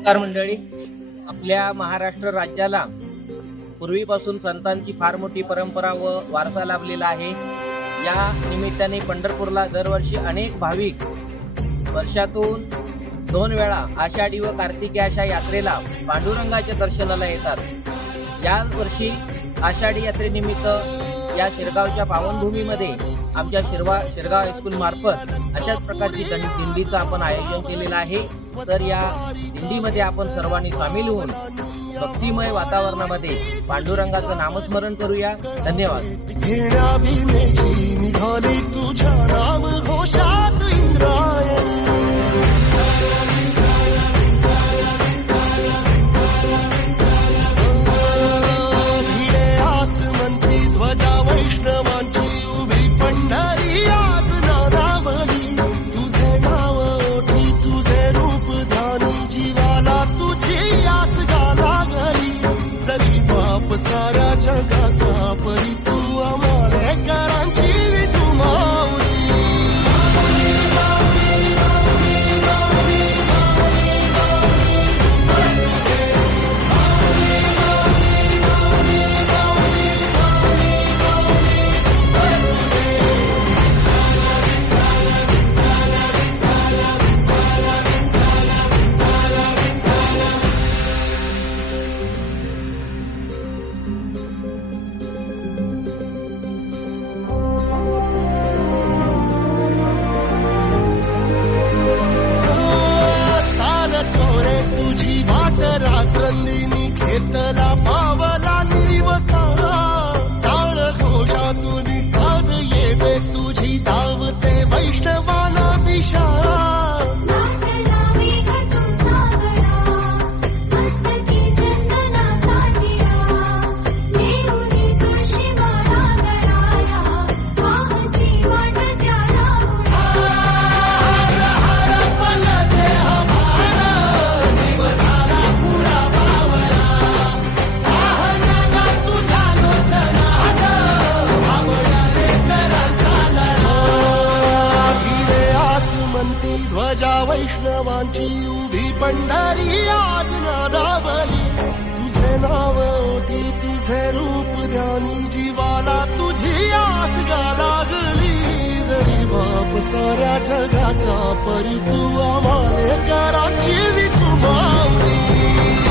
नमस्कार मंडळी. आपल्या महाराष्ट्र राज्याला पूर्वीपासून संतांची फार मोठी परंपरा व वारसा लाभलेला आहे. या निमित्ताने पंढरपूरला दरवर्षी अनेक भाविक वर्षातून 2 वेळा आषाढी व कार्तिकी अशा यात्रेला पांडुरंगाच्या दर्शनाला येतात. या वर्षी आषाढी यात्रेनिमित्त या शिरगावच्या पावनभूमीमध्ये आमच्या शिरगाव हायस्कूल मार्फत अशाच प्रकारची दिंडीचं आपण आयोजन केलेलं आहे. तर या दिंडीमध्ये आपण सर्वांनी सामील होऊन भक्तिमय वातावरणामध्ये पांडुरंगाचं नामस्मरण करूया. धन्यवाद. साऱ्या जगाचा परी तू आम्हाला करांची विठू माऊली. रात्रंदिनी घेतला पावला निवसा टाळ घोषातून साध येते तुझी धावते वैष्णवाला दिशा. ध्वजा वैष्णवांची उभी पंढरी आज नादावली. तुझे नाव ओठी तुझे रूप ध्यानी जीवाला तुझी आस गा लागली. जरी बाप साऱ्या जगाचा परी तू आम्हाला करांची विठू माऊली.